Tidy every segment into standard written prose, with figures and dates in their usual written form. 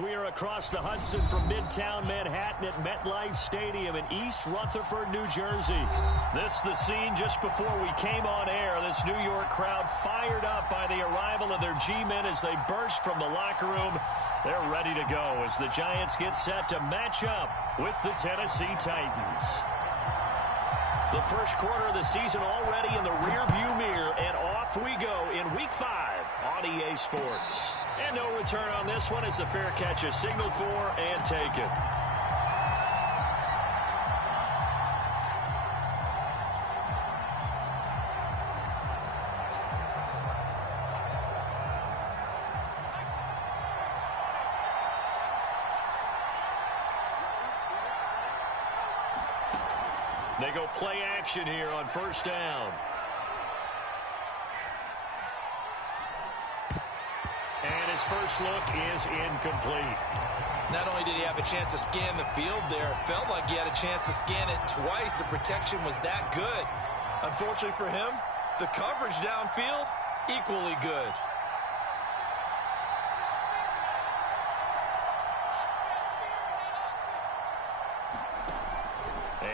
We are across the Hudson from Midtown Manhattan at MetLife Stadium in East Rutherford, New Jersey. This the scene just before we came on air. This New York crowd fired up by the arrival of their G-men as they burst from the locker room. They're ready to go as the Giants get set to match up with the Tennessee Titans. The first quarter of the season already in the rearview mirror, and off we go in Week 5 on EA Sports. And no return on this one as the fair catch is signaled for and taken. They go play action here on first down. And his first look is incomplete. Not only did he have a chance to scan the field there, it felt like he had a chance to scan it twice. The protection was that good. Unfortunately for him, the coverage downfield, equally good.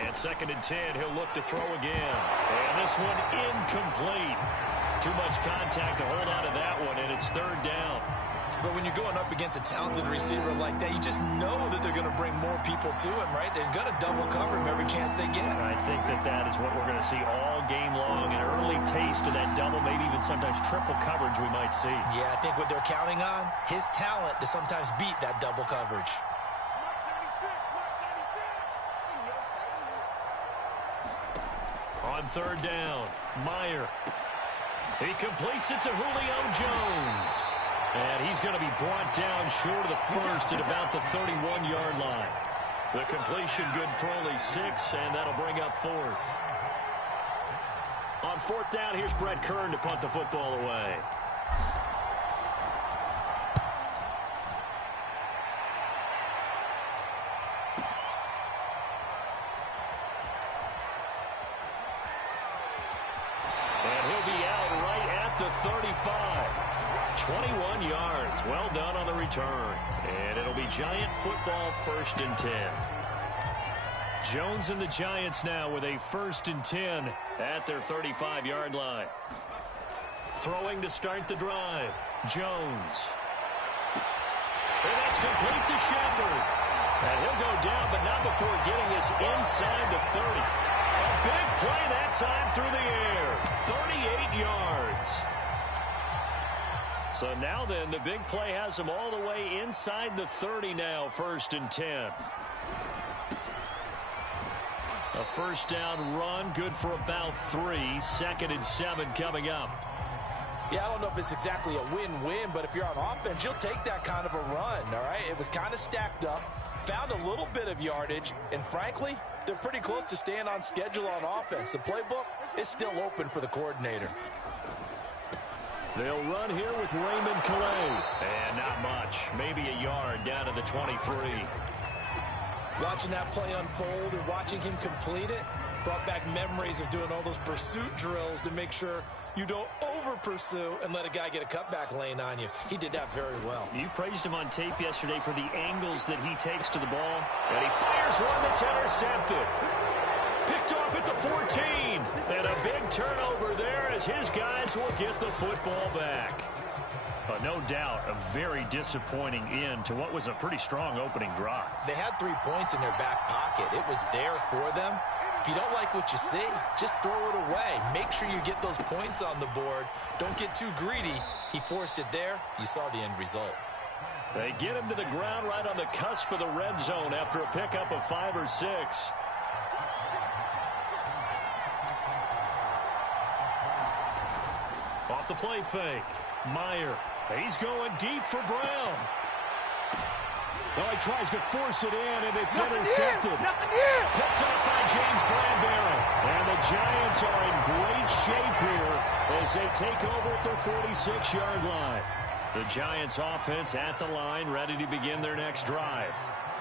And 2nd and 10, he'll look to throw again. And this one incomplete. Too much contact to hold on to that one, and it's 3rd down. But when you're going up against a talented receiver like that, you just know that they're going to bring more people to him, right? They're going to double cover him every chance they get. I think that is what we're going to see all game long, an early taste of that double, maybe even sometimes triple coverage we might see. Yeah, I think what they're counting on, his talent to sometimes beat that double coverage. On 3rd down, Meyer. He completes it to Julio Jones. And he's going to be brought down short of the first at about the 31-yard line. The completion good for only 6, and that'll bring up 4th. On 4th down, here's Brett Kern to punt the football away. And he'll be out right at the 35. 21 yards. Well done on the return. And it'll be Giant football 1st and 10. Jones and the Giants now with a 1st and 10 at their 35-yard line. Throwing to start the drive. Jones. And that's complete to Shepard. And he'll go down, but not before getting this inside the 30. A big play that time through the air. 38 yards. So now then, the big play has him all the way inside the 30 now, 1st and 10. A 1st down run, good for about 3. 2nd and 7 coming up. Yeah, I don't know if it's exactly a win-win, but if you're on offense, you'll take that kind of a run, all right? It was kind of stacked up, found a little bit of yardage, and frankly, they're pretty close to staying on schedule on offense. The playbook is still open for the coordinator. They'll run here with Raymond Calais. And not much. Maybe a yard down to the 23. Watching that play unfold and watching him complete it brought back memories of doing all those pursuit drills to make sure you don't over-pursue and let a guy get a cutback lane on you. He did that very well. You praised him on tape yesterday for the angles that he takes to the ball. And he fires one that's intercepted. Picked off at the 14. And a big turnover there as his guys will get the football back. But no doubt, a very disappointing end to what was a pretty strong opening drive. They had 3 points in their back pocket. It was there for them. If you don't like what you see, just throw it away. Make sure you get those points on the board. Don't get too greedy. He forced it there. You saw the end result. They get him to the ground right on the cusp of the red zone after a pickup of 5 or 6. Off the play fake. Meyer. He's going deep for Brown. Oh, he tries to force it in, and it's intercepted. Picked up by James Bradbury. And the Giants are in great shape here as they take over at their 46-yard line. The Giants offense at the line, ready to begin their next drive.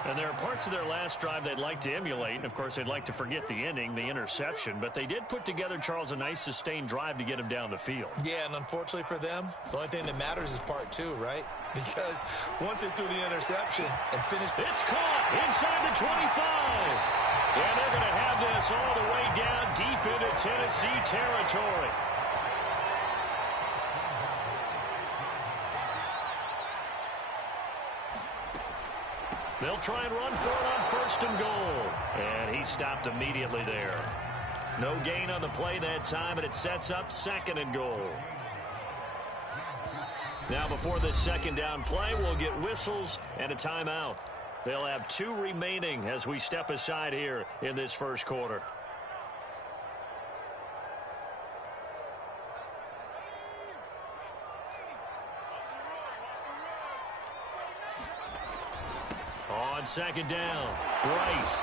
And there are parts of their last drive they'd like to emulate. And, of course, they'd like to forget the ending, the interception. But they did put together, Charles, a nice sustained drive to get him down the field. Yeah, and unfortunately for them, the only thing that matters is part two, right? Because once they threw the interception and finished... It's caught inside the 25. And they're going to have this all the way down deep into Tennessee territory. They'll try and run for it on first and goal. And he stopped immediately there. No gain on the play that time, and it sets up second and goal. Now before this second down play, we'll get whistles and a timeout. They'll have 2 remaining as we step aside here in this first quarter. On second down, Bright.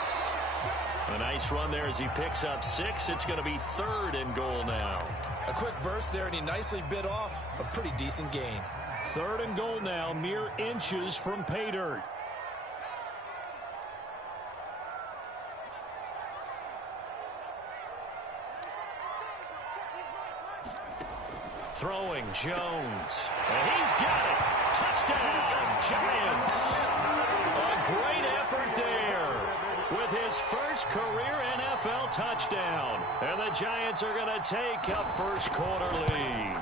A nice run there as he picks up 6. It's going to be third and goal now. A quick burst there, and he nicely bit off a pretty decent gain. Third and goal now, mere inches from pay dirt. Throwing Jones. And he's got it. Touchdown, Giants. A great effort there with his first career NFL touchdown. And the Giants are going to take a first quarter lead.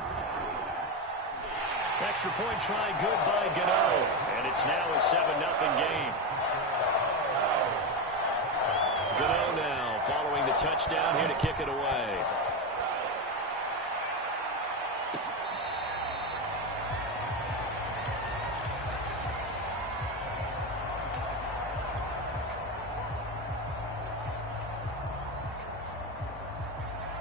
Extra point try good by Gano. And it's now a 7-0 game. Gano now following the touchdown here to kick it away.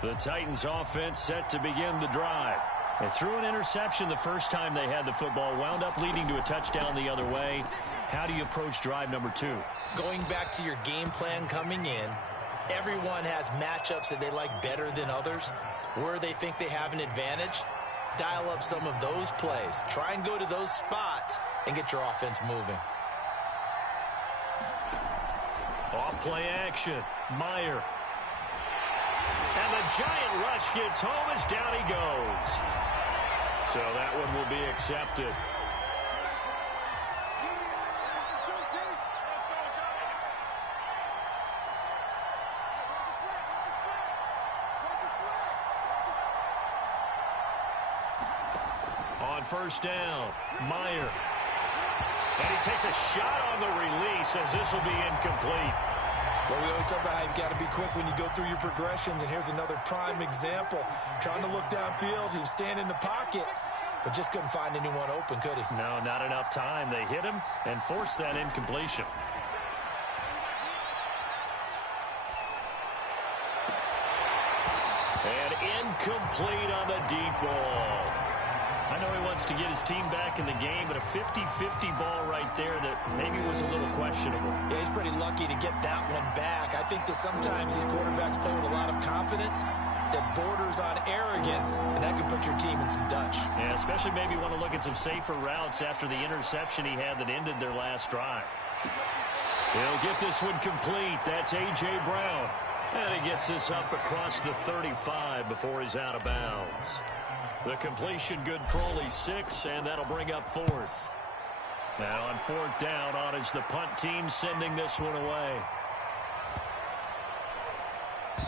The Titans offense set to begin the drive. They threw an interception the first time they had the football, wound up leading to a touchdown the other way. How do you approach drive number 2? Going back to your game plan coming in, everyone has matchups that they like better than others. Where they think they have an advantage, dial up some of those plays. Try and go to those spots and get your offense moving. Off play action, Meyer. And the Giant rush gets home as down he goes. So that one will be accepted. On first down, Meyer. And he takes a shot on the release as this will be incomplete. Well, we always talk about how you've got to be quick when you go through your progressions, and here's another prime example. Trying to look downfield, he was standing in the pocket, but just couldn't find anyone open, could he? No, not enough time. They hit him and forced that incompletion. And incomplete on the deep ball. I know he wants to get his team back in the game, but a 50-50 ball right there that maybe was a little questionable. Yeah, he's pretty lucky to get that one back. I think that sometimes these quarterbacks play with a lot of confidence that borders on arrogance, and that can put your team in some Dutch. Yeah, especially maybe want to look at some safer routes after the interception he had that ended their last drive. He'll get this one complete. That's A.J. Brown. And he gets this up across the 35 before he's out of bounds. The completion good for only 6, and that'll bring up 4th. Now on 4th down, on is the punt team sending this one away.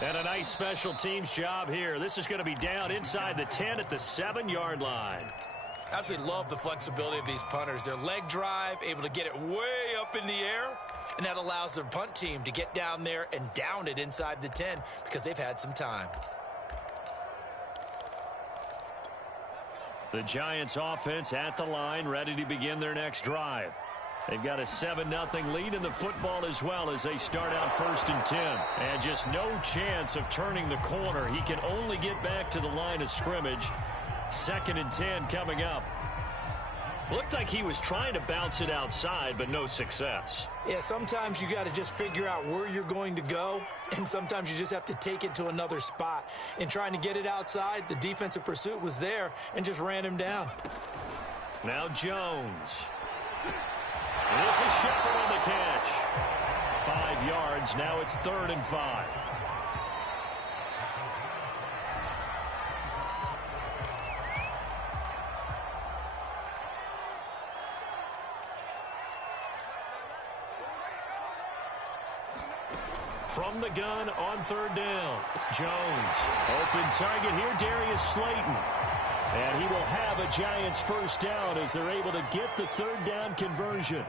And a nice special teams job here. This is going to be down inside the 10 at the 7-yard line. Absolutely love the flexibility of these punters. Their leg drive, able to get it way up in the air, and that allows their punt team to get down there and down it inside the 10 because they've had some time. The Giants offense at the line, ready to begin their next drive. They've got a 7-0 lead in the football as well as they start out 1st and 10. And just no chance of turning the corner. He can only get back to the line of scrimmage. 2nd and 10 coming up. Looked like he was trying to bounce it outside, but no success. Yeah, sometimes you got to just figure out where you're going to go, and sometimes you just have to take it to another spot. In trying to get it outside, the defensive pursuit was there and just ran him down. Now Jones. This is Shepard on the catch. 5 yards. Now it's 3rd and 5. From the gun on 3rd down. Jones. Open target here, Darius Slayton. And he will have a Giants first down as they're able to get the 3rd down conversion.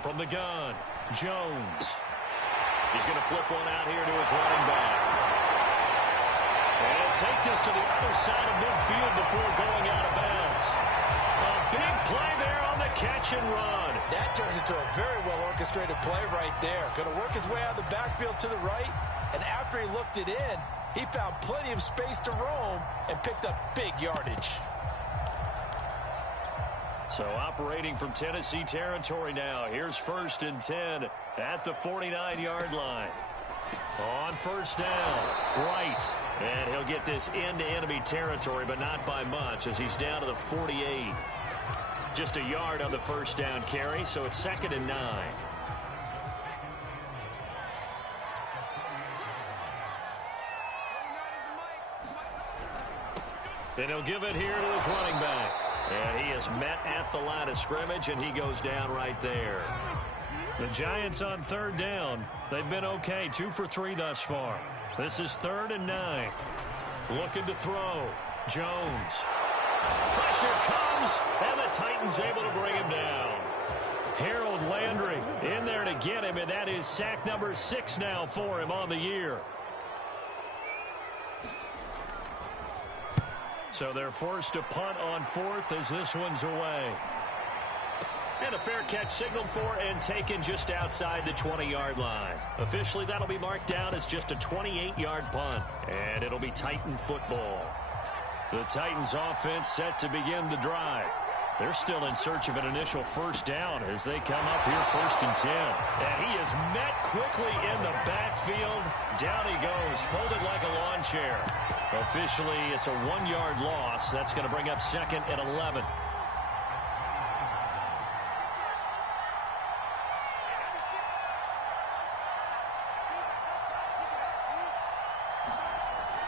From the gun, Jones. He's going to flip one out here to his running back. And take this to the other side of midfield before going out of bounds. A big play there on the catch and run. That turned into a very well-orchestrated play right there. Going to work his way out of the backfield to the right, and after he looked it in, he found plenty of space to roam and picked up big yardage. So operating from Tennessee territory now. Here's 1st and 10 at the 49-yard line. On 1st down, Bright. And he'll get this into enemy territory, but not by much as he's down to the 48. Just a yard on the 1st down carry, so it's 2nd and 9. And he'll give it here to his running back. And he is met at the line of scrimmage, and he goes down right there. The Giants on 3rd down. They've been okay, 2 for 3 thus far. This is 3rd and 9. Looking to throw. Jones. Pressure comes, and the Titans able to bring him down. Harold Landry in there to get him, and that is sack number 6 now for him on the year. So they're forced to punt on 4th as this one's away. And a fair catch signaled for and taken just outside the 20-yard line. Officially, that'll be marked down as just a 28-yard punt. And it'll be Titan football. The Titans offense set to begin the drive. They're still in search of an initial 1st down as they come up here 1st and 10. And he is met quickly in the backfield. Down he goes, folded like a lawn chair. Officially, it's a 1-yard loss. That's going to bring up 2nd and 11.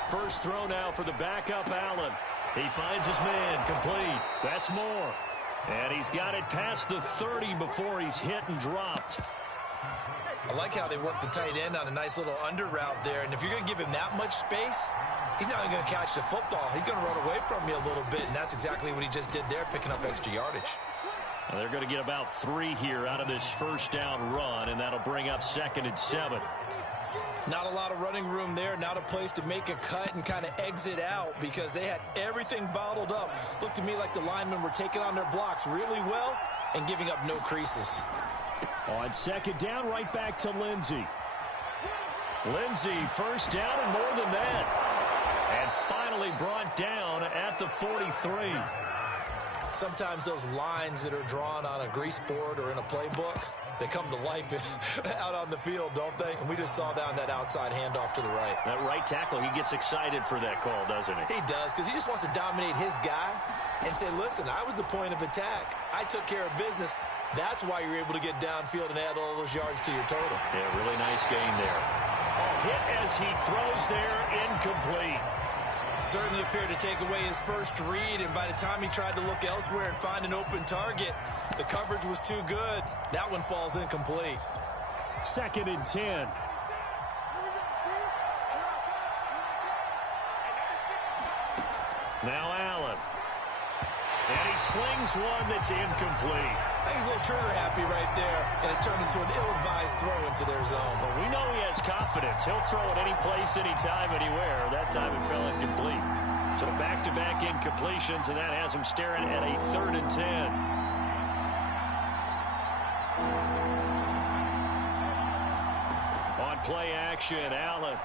First throw now for the backup, Allen. He finds his man, complete. That's Moore. And he's got it past the 30 before he's hit and dropped. I like how they work the tight end on a nice little under route there. And if you're going to give him that much space, he's not even going to catch the football. He's going to run away from me a little bit, and that's exactly what he just did there, picking up extra yardage. Now they're going to get about 3 here out of this 1st down run, and that'll bring up 2nd and 7. Not a lot of running room there, not a place to make a cut and kind of exit out because they had everything bottled up. Looked to me like the linemen were taking on their blocks really well and giving up no creases. On 2nd down, right back to Lindsey. Lindsey, 1st down and more than that. And finally brought down at the 43. Sometimes those lines that are drawn on a grease board or in a playbook, they come to life out on the field, don't they? And we just saw down that outside handoff to the right. That right tackle, he gets excited for that call, doesn't he? He does, because he just wants to dominate his guy and say, listen, I was the point of attack. I took care of business. That's why you're able to get downfield and add all those yards to your total. Yeah, really nice game there. Hit as he throws there, incomplete. Certainly appeared to take away his first read, and by the time he tried to look elsewhere and find an open target, the coverage was too good. That one falls incomplete. 2nd and 10. Now Allen. And he slings one that's incomplete. I think he's a little trigger happy right there, and it turned into an ill-advised throw into their zone. Well, we know he has confidence. He'll throw it any place, anytime, anywhere. That time it fell incomplete. So back-to-back incompletions, and that has him staring at a 3rd and 10. On play action, Allen.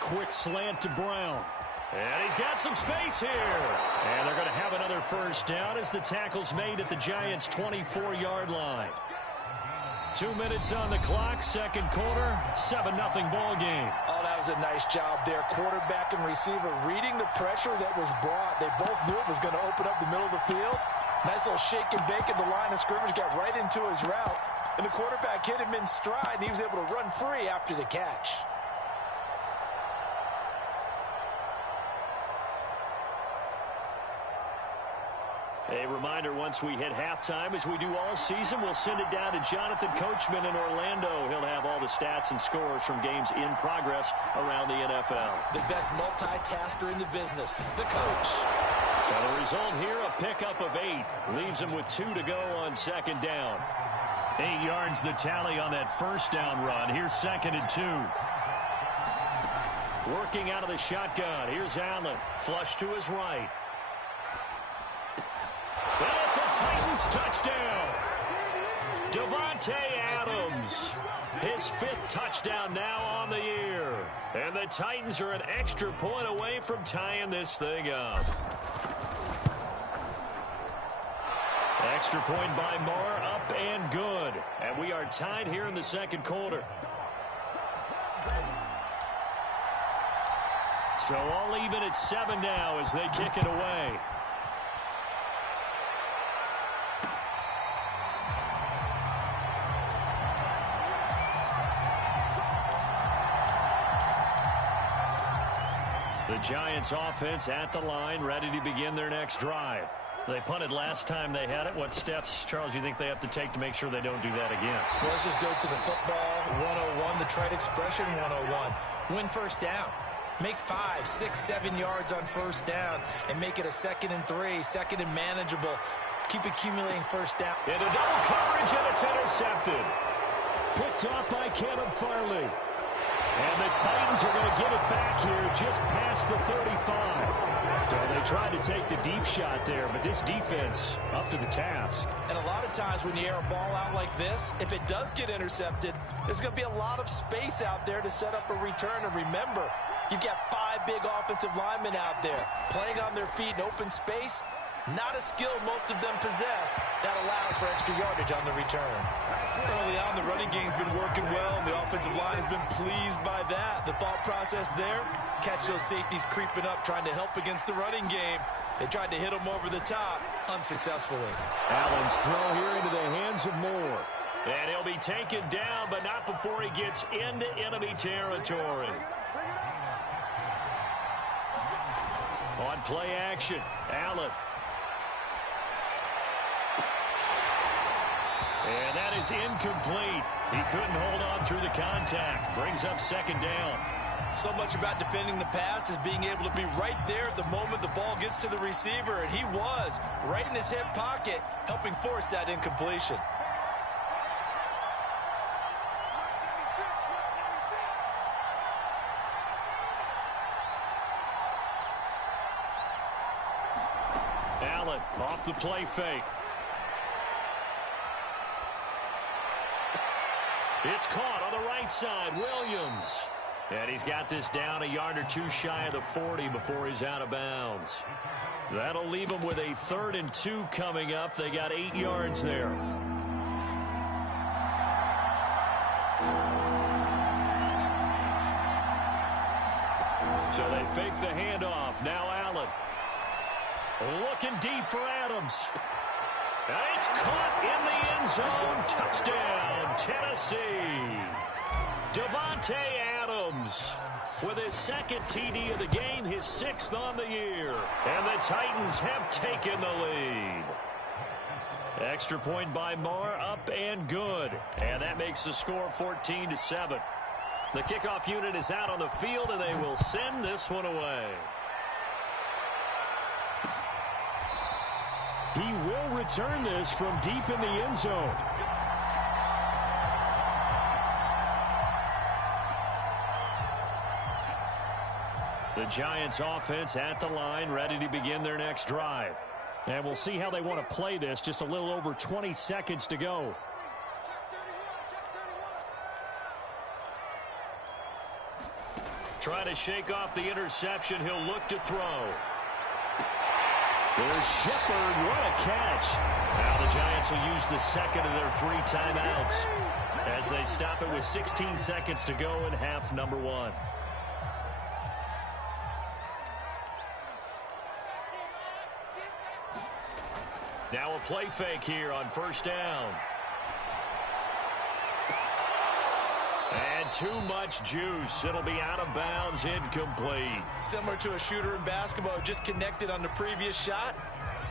Quick slant to Brown. And he's got some space here. And they're going to have another 1st down as the tackle's made at the Giants' 24-yard line. 2 minutes on the clock, second quarter, 7-0 ball game. Oh, that was a nice job there. Quarterback and receiver reading the pressure that was brought. They both knew it was going to open up the middle of the field. Nice little shake and bake at the line of scrimmage, got right into his route. And the quarterback hit him in stride, and he was able to run free after the catch. A reminder, once we hit halftime, as we do all season, we'll send it down to Jonathan Coachman in Orlando. He'll have all the stats and scores from games in progress around the NFL. The best multitasker in the business, the coach. Well, the result here, a pickup of 8. Leaves him with 2 to go on second down. 8 yards the tally on that first down run. Here's 2nd and 2. Working out of the shotgun. Here's Allen. Flush to his right. And it's a Titans touchdown. Davante Adams. His 5th touchdown now on the year. And the Titans are an extra point away from tying this thing up. Extra point by Moore, up and good. And we are tied here in the second quarter. So all even at 7 now as they kick it away. The Giants offense at the line, ready to begin their next drive. They punted last time they had it. What steps, Charles, do you think they have to take to make sure they don't do that again? Well, let's just go to the football 101, the trite expression 101. Win first down. Make 5, 6, 7 yards on first down and make it a 2nd and 3, 2nd and manageable. Keep accumulating first down. Into double coverage, and it's intercepted. Picked off by Caleb Farley. And the Titans are going to get it back here just past the 35. So they tried to take the deep shot there, but this defense up to the task. And a lot of times when you air a ball out like this, if it does get intercepted, there's going to be a lot of space out there to set up a return. And remember, you've got 5 big offensive linemen out there playing on their feet in open space. Not a skill most of them possess. That allows for extra yardage on the return. Early on, the running game's been working well, and the offensive line has been pleased by that. The thought process there, catch those safeties creeping up, trying to help against the running game. They tried to hit them over the top, unsuccessfully. Allen's throw here into the hands of Moore. And he'll be taken down, but not before he gets into enemy territory. On play action, Allen. And that is incomplete. He couldn't hold on through the contact. Brings up second down. So much about defending the pass is being able to be right there at the moment the ball gets to the receiver. And he was right in his hip pocket, helping force that incompletion. Allen off the play fake. It's caught on the right side, Williams. And he's got this down a yard or 2 shy of the 40 before he's out of bounds. That'll leave him with a 3rd and 2 coming up. They got 8 yards there. So they fake the handoff. Now Allen. Looking deep for Adams. And it's caught in the end zone. Touchdown, Tennessee. Davante Adams with his 2nd TD of the game, his 6th on the year. And the Titans have taken the lead. Extra point by Moore, up and good. And that makes the score 14-7. The kickoff unit is out on the field, and they will send this one away. He will return this from deep in the end zone. The Giants offense at the line, ready to begin their next drive. And we'll see how they want to play this. Just a little over 20 seconds to go. Trying to shake off the interception. He'll look to throw. There's Shepard. What a catch. Now the Giants will use the 2nd of their 3 timeouts. as they stop it with 16 seconds to go in half number one. Now a play fake here on first down. And too much juice. It'll be out of bounds, incomplete. Similar to a shooter in basketball, just connected on the previous shot.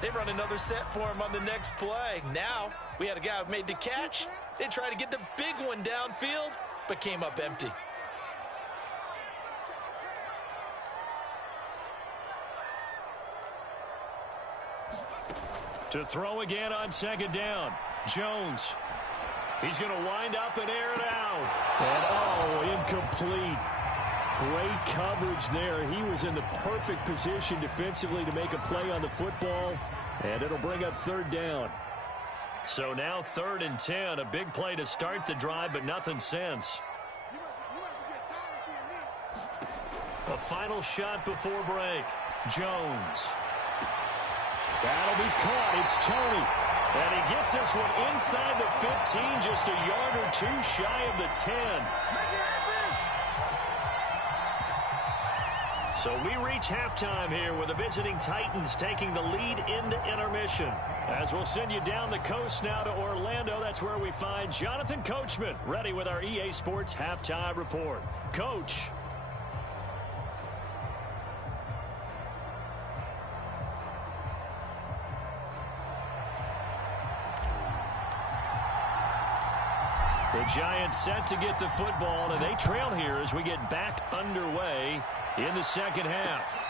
They run another set for him on the next play. Now, we had a guy who made the catch. They tried to get the big one downfield, but came up empty. To throw again on second down. Jones. He's going to wind up and air it out. And, incomplete. Great coverage there. He was in the perfect position defensively to make a play on the football, and it'll bring up third down. So now 3rd and 10, a big play to start the drive, but nothing since. A final shot before break. Jones. That'll be caught. It's Toney. And he gets this one inside the 15, just a yard or two shy of the 10. So we reach halftime here with the visiting Titans taking the lead into intermission. As we'll send you down the coast now to Orlando, that's where we find Jonathan Coachman, ready with our EA Sports Halftime Report. Coach. The Giants set to get the football, and they trail here as we get back underway in the second half.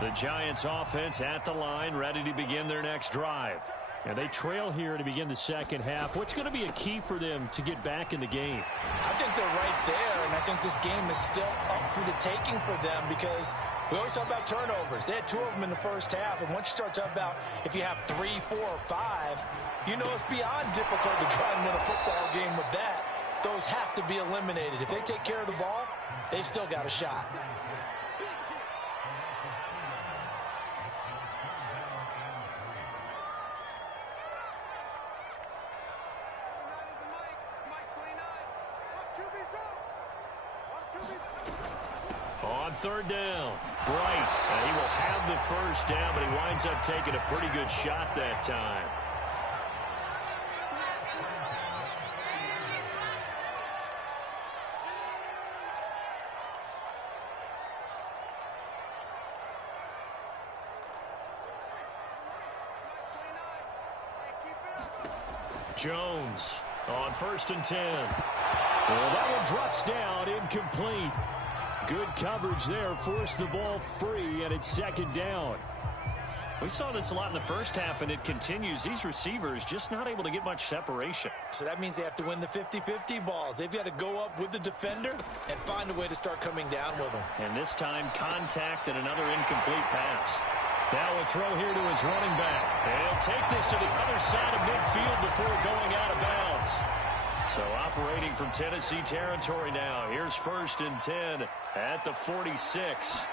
The Giants offense at the line, ready to begin their next drive. And they trail here to begin the second half. What's going to be a key for them to get back in the game? I think they're right there, and I think this game is still up for the taking for them because we always talk about turnovers. They had 2 of them in the first half, and once you start talking about if you have 3, 4, or 5, you know it's beyond difficult to try and win a football game with that. Those have to be eliminated. If they take care of the ball, they've still got a shot. On third down, Bright. And he will have the first down, but he winds up taking a pretty good shot that time. Jones on 1st and 10. Well, that one drops down, incomplete. Good coverage there, forced the ball free, and it's second down. We saw this a lot in the first half, and it continues. These receivers just not able to get much separation. So that means they have to win the 50-50 balls. They've got to go up with the defender and find a way to start coming down with them. And this time, contact and another incomplete pass. Now a throw here to his running back. And he'll take this to the other side of midfield before going out of bounds. So operating from Tennessee territory now. Here's 1st and 10 at the 46.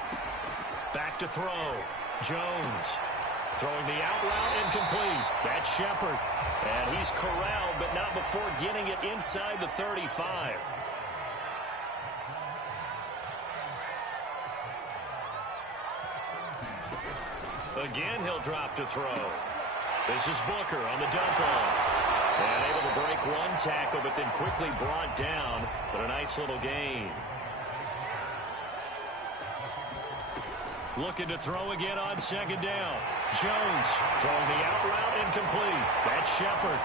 Back to throw. Jones throwing the out route, incomplete. That's Shepard. And he's corralled, but not before getting it inside the 35. Again, he'll drop to throw. This is Booker on the dump off. And able to break one tackle, but then quickly brought down. But a nice little gain. Looking to throw again on second down. Jones throwing the out route, incomplete. That's Shepard.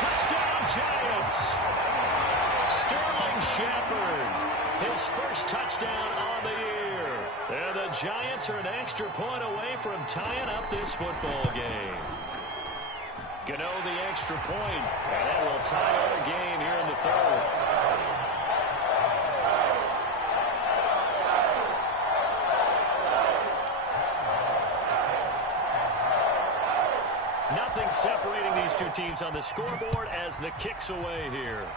Touchdown, Giants. Sterling Shepard. His first touchdown on the year. And the Giants are an extra point away from tying up this football game. Gano the extra point, and that will tie our game here in the 3rd. Nothing separating these two teams on the scoreboard as the kick's away here.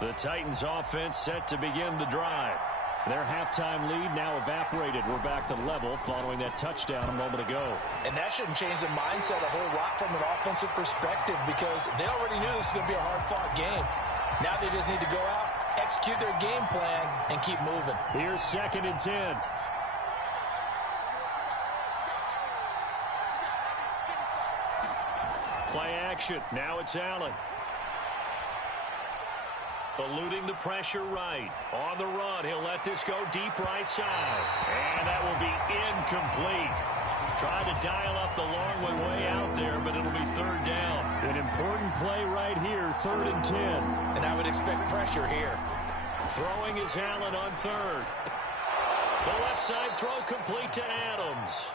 The Titans offense set to begin the drive. Their halftime lead now evaporated. We're back to level following that touchdown a moment ago. And that shouldn't change the mindset a whole lot from an offensive perspective because they already knew this was going to be a hard-fought game. Now they just need to go out, execute their game plan, and keep moving. Here's 2nd and 10. Play action. Now it's Allen. Eluding the pressure right. On the run, he'll let this go deep right side. And that will be incomplete. Trying to dial up the long way out there, but it'll be 3rd down. An important play right here, 3rd and 10. And I would expect pressure here. Throwing is Allen on 3rd. The left side throw complete to Adams.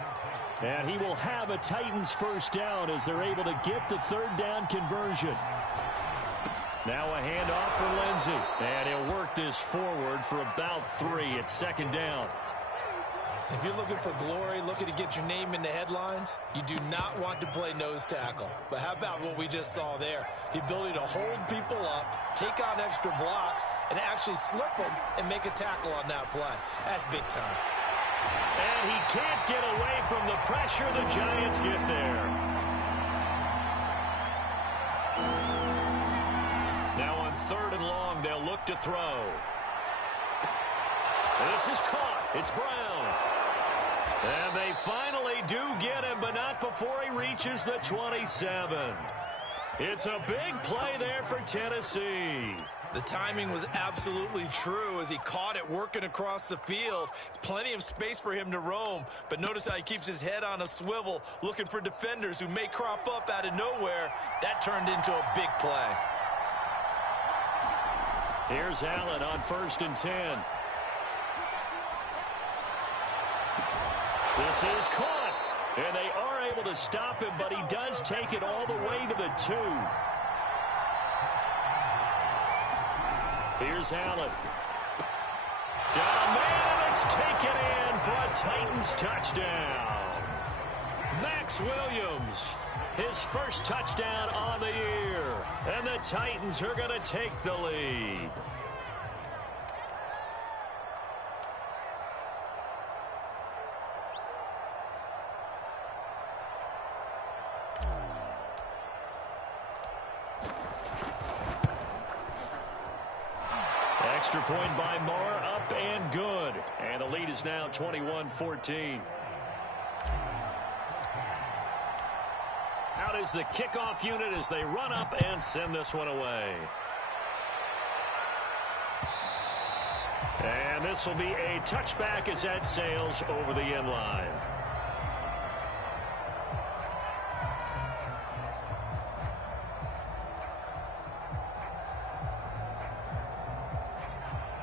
And he will have a Titans 1st down as they're able to get the 3rd down conversion. Now a handoff for Lindsey. And he'll work this forward for about 3 at 2nd down. If you're looking for glory, looking to get your name in the headlines, you do not want to play nose tackle. But how about what we just saw there? The ability to hold people up, take on extra blocks, and actually slip them and make a tackle on that play. That's big time. And he can't get away from the pressure. The Giants get there. Now on 3rd and long, they'll look to throw. This is caught. It's Brown. And they finally do get him, but not before he reaches the 27. It's a big play there for Tennessee. The timing was absolutely true as he caught it working across the field. Plenty of space for him to roam, but notice how he keeps his head on a swivel, looking for defenders who may crop up out of nowhere. That turned into a big play. Here's Allen on 1st and 10. This is caught, and they are able to stop him, but he does take it all the way to the 2. Here's Allen. Got a man, and it's taken in for a Titans touchdown. Max Williams, his 1st touchdown on the year, and the Titans are going to take the lead. Extra point by Moore, up and good. And the lead is now 21-14. Out is the kickoff unit as they run up and send this one away. And this will be a touchback as that sails over the end line.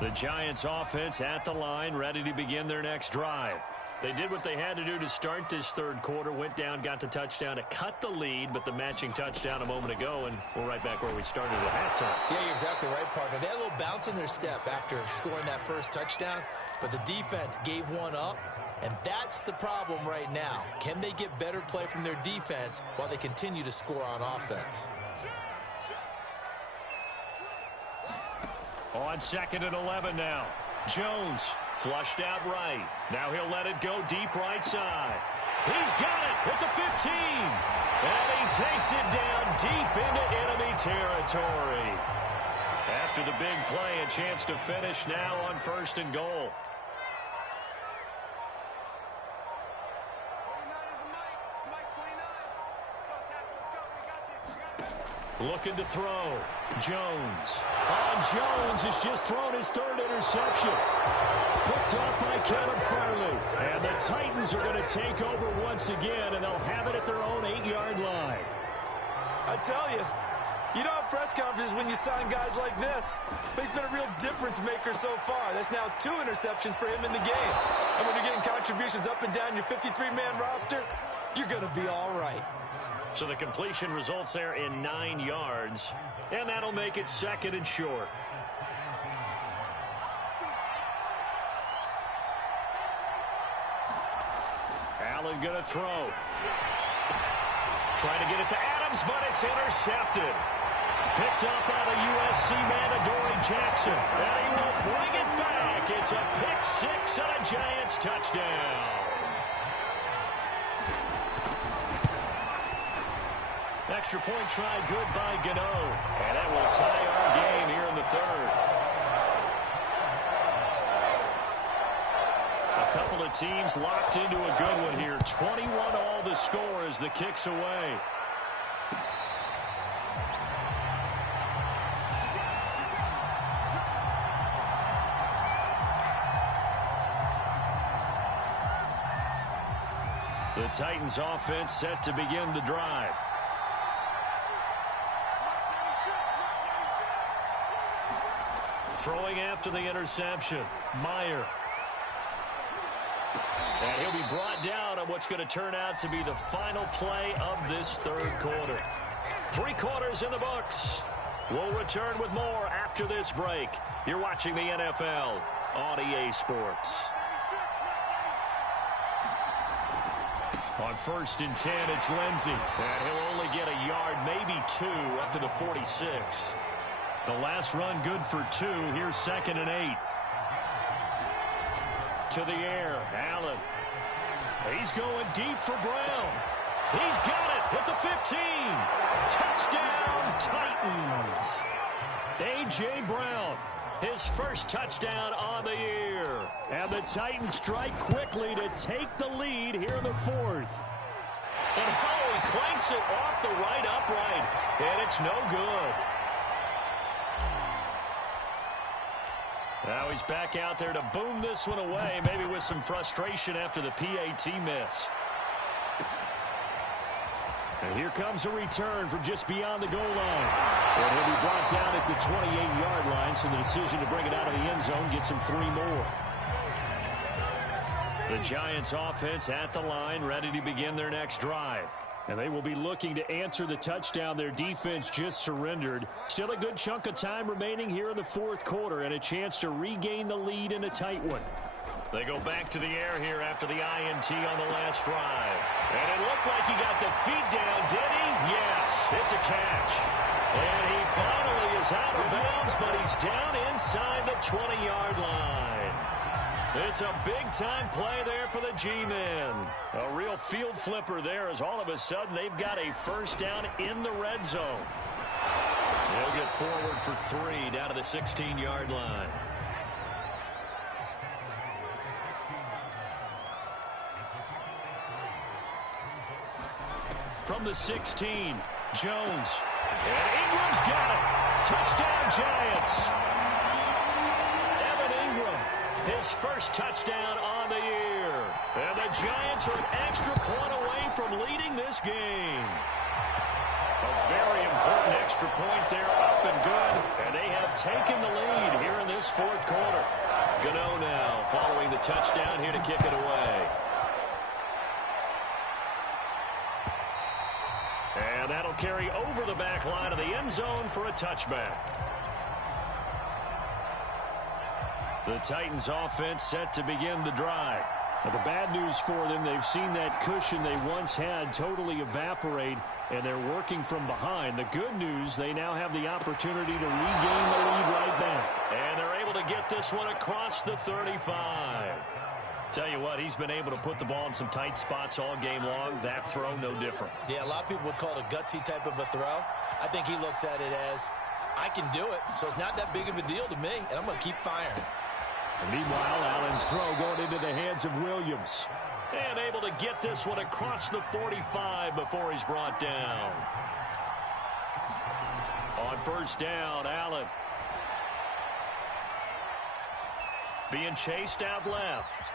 The Giants offense at the line, ready to begin their next drive. They did what they had to do to start this 3rd quarter, went down, got the touchdown to cut the lead, but the matching touchdown a moment ago, and we're right back where we started at halftime. Yeah, you're exactly right, partner. They had a little bounce in their step after scoring that 1st touchdown, but the defense gave one up, and that's the problem right now. Can they get better play from their defense while they continue to score on offense? On 2nd and 11 now. Jones flushed out right. Now he'll let it go deep right side. He's got it at the 15. And he takes it down deep into enemy territory. After the big play, a chance to finish now on 1st and goal. Looking to throw. Jones. Jones has just thrown his 3rd interception. Picked up by Caleb Farley. And the Titans are going to take over once again, and they'll have it at their own 8-yard line. I tell you, you don't have press conferences when you sign guys like this. But he's been a real difference maker so far. That's now 2 interceptions for him in the game. And when you're getting contributions up and down your 53-man roster, you're going to be all right. So the completion results there in 9 yards, and that'll make it 2nd and short. Allen going to throw. Trying to get it to Adams, but it's intercepted. Picked up by the USC man, Adoree Jackson. And he will bring it back. It's a pick six and a Giants touchdown. Extra point try good by Gano. And that will tie our game here in the third. A couple of teams locked into a good one here. 21 all the score as the kick's away. The Titans offense set to begin the drive. Throwing after the interception, Meyer. And he'll be brought down on what's going to turn out to be the final play of this third quarter. 3 quarters in the books. We'll return with more after this break. You're watching the NFL on EA Sports. On 1st and 10, it's Lindsey. And he'll only get a yard, maybe 2, up to the 46. The last run good for 2. Here's 2nd and 8. To the air, Allen. He's going deep for Brown. He's got it at the 15. Touchdown, Titans. A.J. Brown, his first touchdown on the year. And the Titans strike quickly to take the lead here in the 4th. And he clanks it off the right upright. And it's no good. Now he's back out there to boom this one away, maybe with some frustration after the PAT miss. And here comes a return from just beyond the goal line. And he'll be brought down at the 28-yard line, so the decision to bring it out of the end zone gets him 3 more. The Giants offense at the line, ready to begin their next drive. And they will be looking to answer the touchdown their defense just surrendered. Still a good chunk of time remaining here in the 4th quarter and a chance to regain the lead in a tight one. They go back to the air here after the INT on the last drive. And it looked like he got the feet down, did he? Yes, it's a catch. And he finally is out of bounds, but he's down inside the 20-yard line. It's a big-time play there for the G-men. A real field flipper there as all of a sudden they've got a first down in the red zone. They'll get forward for 3 down to the 16-yard line. From the 16, Jones. And Ingram's got it. Touchdown, Giants. His first touchdown on the year. And the Giants are an extra point away from leading this game. A very important extra point there, up and good. And they have taken the lead here in this 4th quarter. Gano now following the touchdown here to kick it away. And that'll carry over the back line of the end zone for a touchback. The Titans offense set to begin the drive. Now, the bad news for them, they've seen that cushion they once had totally evaporate, and they're working from behind. The good news, they now have the opportunity to regain the lead right back. And they're able to get this one across the 35. Tell you what, he's been able to put the ball in some tight spots all game long. That throw, no different. Yeah, a lot of people would call it a gutsy type of a throw. I think he looks at it as, I can do it, so it's not that big of a deal to me, and I'm going to keep firing. And meanwhile, Allen's throw going into the hands of Williams. And able to get this one across the 45 before he's brought down. On first down, Allen. Being chased out left.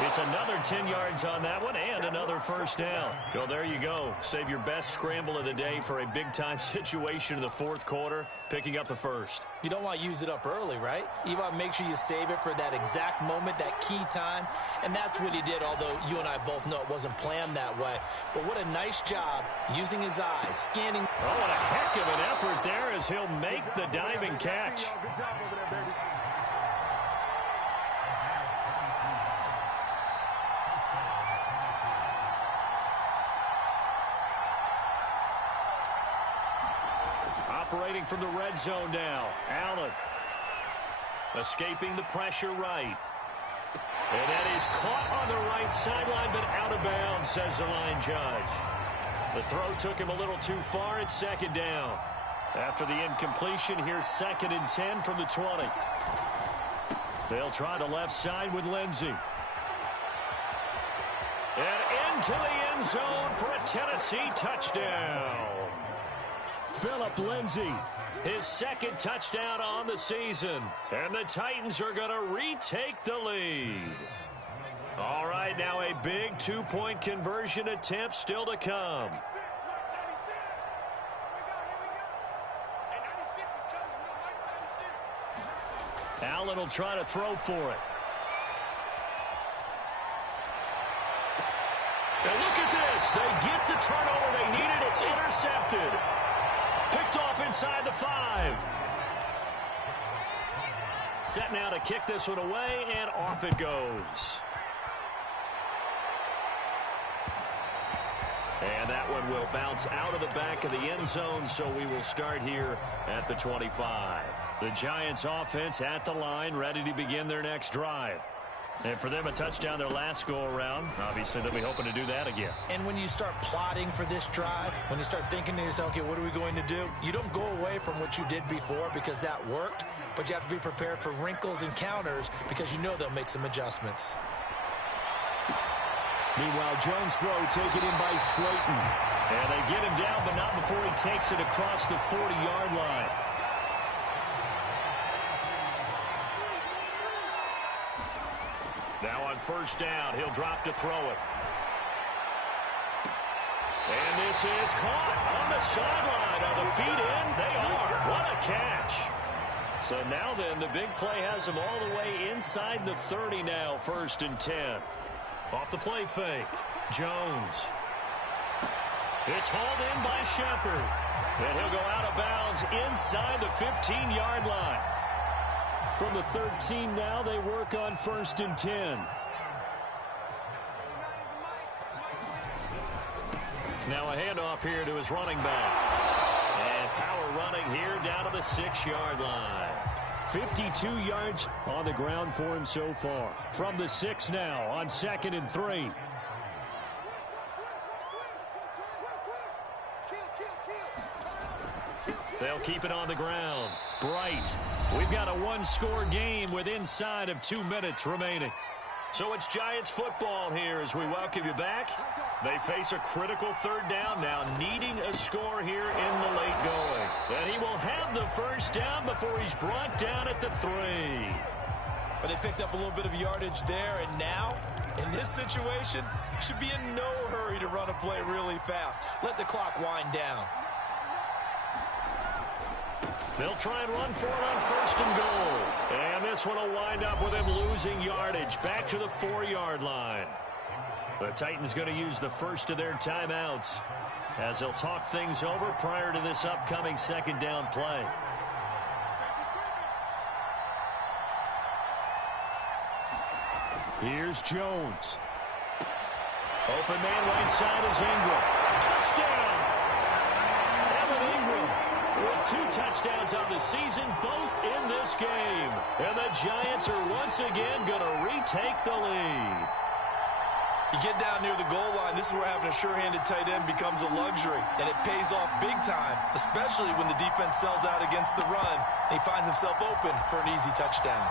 It's another 10 yards on that one and another first down. So there you go. Save your best scramble of the day for a big-time situation in the 4th quarter, picking up the first. You don't want to use it up early, right? You want to make sure you save it for that exact moment, that key time. And that's what he did, although you and I both know it wasn't planned that way. But what a nice job using his eyes, scanning. Oh, what a heck of an effort there as he'll make the diving catch. operating from the red zone now. Allen escaping the pressure right. And that is caught on the right sideline, but out of bounds, says the line judge. The throw took him a little too far. It's second down. After the incompletion, here's 2nd and 10 from the 20. They'll try the left side with Lindsey. And into the end zone for a Tennessee touchdown. Phillip Lindsay, his 2nd touchdown on the season. And the Titans are going to retake the lead. All right, now a big 2-point conversion attempt still to come. Allen will try to throw for it. And look at this. They get the turnover they needed. It's intercepted. Picked off inside the 5. Set now to kick this one away, and off it goes. And that one will bounce out of the back of the end zone, so we will start here at the 25. The Giants offense at the line, ready to begin their next drive. And for them, a touchdown their last go-around. Obviously, they'll be hoping to do that again. And when you start plotting for this drive, when you start thinking to yourself, okay, what are we going to do? You don't go away from what you did before because that worked, but you have to be prepared for wrinkles and counters because you know they'll make some adjustments. Meanwhile, Jones' throw taken in by Slayton. And they get him down, but not before he takes it across the 40-yard line. Now on first down, he'll drop to throw it. And this is caught on the sideline. Are the feet in? They are. What a catch. So now then, the big play has him all the way inside the 30 now, 1st and 10. Off the play fake. Jones. It's hauled in by Shepard. And he'll go out of bounds inside the 15-yard line. From the 13 now, they work on 1st and 10. Now a handoff here to his running back. And power running here down to the 6-yard line. 52 yards on the ground for him so far. From the 6 now on 2nd and 3. They'll keep it on the ground. Bright. We've got a 1-score game with inside of 2 minutes remaining. So it's Giants football here as we welcome you back. They face a critical 3rd down now, needing a score here in the late going. And he will have the 1st down before he's brought down at the 3. But they picked up a little bit of yardage there, and now, in this situation, should be in no hurry to run a play really fast. Let the clock wind down. They'll try and run for it on 1st and goal. And this one will wind up with him losing yardage back to the 4-yard line. The Titans going to use the first of their timeouts as they'll talk things over prior to this upcoming 2nd down play. Here's Jones. Open man right side is Ingram. Touchdown! Evan Ingram with 2 touchdowns on the season, both in this game. And the Giants are once again going to retake the lead. You get down near the goal line, this is where having a sure-handed tight end becomes a luxury, and it pays off big time, especially when the defense sells out against the run, and he finds himself open for an easy touchdown.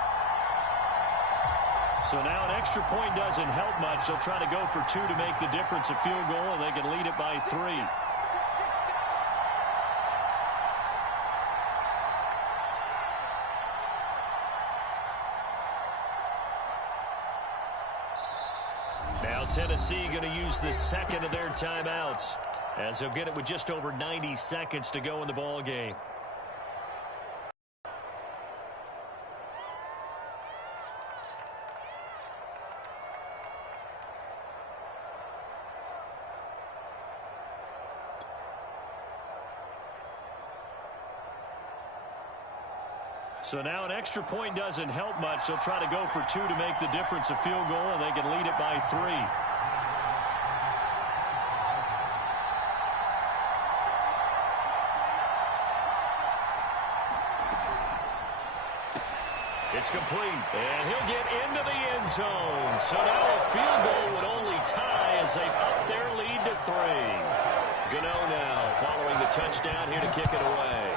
So now an extra point doesn't help much. They'll try to go for 2 to make the difference a field goal, and they can lead it by 3. Now Tennessee going to use the 2nd of their timeouts as they'll get it with just over 90 seconds to go in the ball game. So now an extra point doesn't help much. They'll try to go for 2 to make the difference a field goal, and they can lead it by 3. It's complete, and he'll get into the end zone. So now a field goal would only tie as they've upped their lead to 3. Gano now following the touchdown here to kick it away.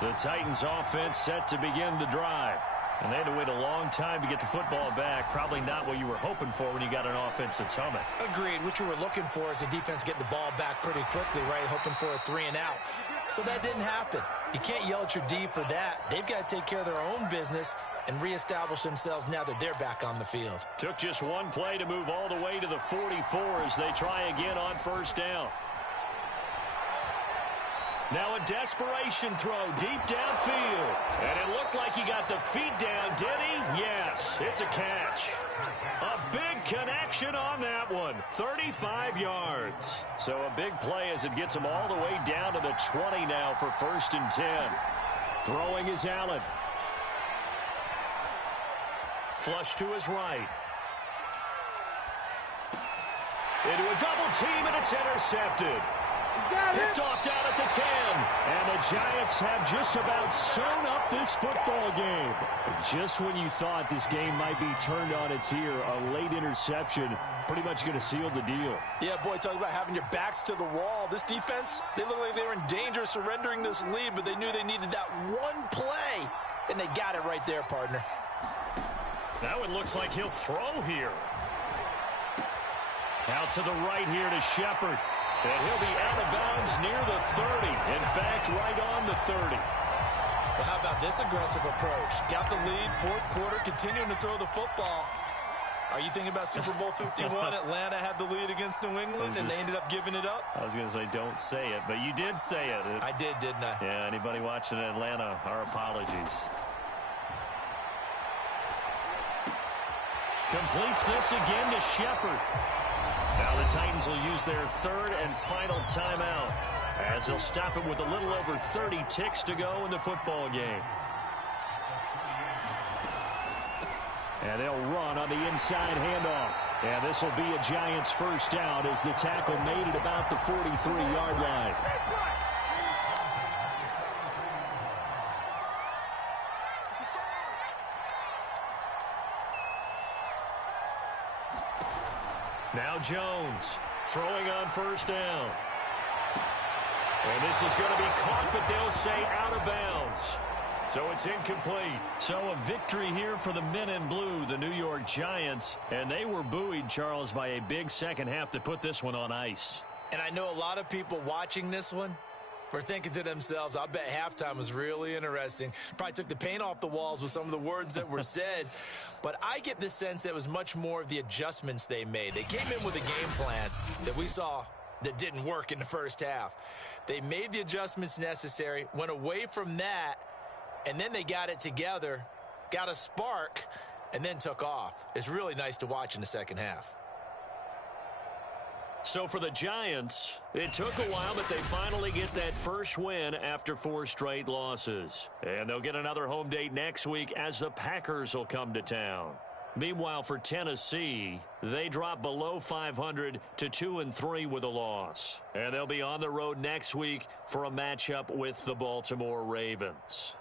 The Titans offense set to begin the drive. And they had to wait a long time to get the football back. Probably not what you were hoping for when you got an offense that's humming. Agreed. What you were looking for is the defense getting the ball back pretty quickly, right? Hoping for a 3 and out. So that didn't happen. You can't yell at your D for that. They've got to take care of their own business and reestablish themselves now that they're back on the field. Took just one play to move all the way to the 44 as they try again on first down. Now a desperation throw deep downfield. And it looked like he got the feet down, did he? Yes, it's a catch. A big connection on that one. 35 yards. So a big play as it gets him all the way down to the 20 now for 1st and 10. Throwing is Allen. Flush to his right. Into a double team, and it's intercepted. Picked off down at the 10. And the Giants have just about sewn up this football game. Just when you thought this game might be turned on its ear, a late interception pretty much going to seal the deal. Yeah, boy, talk about having your backs to the wall. This defense, they look like they were in danger of surrendering this lead, but they knew they needed that one play, and they got it right there, partner. Now it looks like he'll throw here. Out to the right here to Shepard. And he'll be out of bounds near the 30. In fact, right on the 30. Well, how about this aggressive approach? Got the lead, 4th quarter, continuing to throw the football. Are you thinking about Super Bowl 51? Atlanta had the lead against New England, and they ended up giving it up? I was going to say, don't say it, but you did say it. I did, didn't I? Yeah, anybody watching Atlanta, our apologies. Completes this again to Shepard. Now the Titans will use their 3rd and final timeout as they'll stop it with a little over 30 ticks to go in the football game. And they'll run on the inside handoff. And this will be a Giants first down as the tackle made it about the 43-yard line. Now Jones throwing on first down. And this is going to be caught, but they'll say out of bounds. So it's incomplete. So a victory here for the men in blue, the New York Giants. And they were buoyed, Charles, by a big second half to put this one on ice. And I know a lot of people watching this one were thinking to themselves, I bet halftime was really interesting. Probably took the paint off the walls with some of the words that were said. But I get the sense that it was much more of the adjustments they made. They came in with a game plan that we saw that didn't work in the first half. They made the adjustments necessary, went away from that, and then they got it together, got a spark, and then took off. It's really nice to watch in the second half. So for the Giants, it took a while, but they finally get that first win after 4 straight losses. And they'll get another home date next week as the Packers will come to town. Meanwhile, for Tennessee, they drop below 500 to 2-3 with a loss. And they'll be on the road next week for a matchup with the Baltimore Ravens.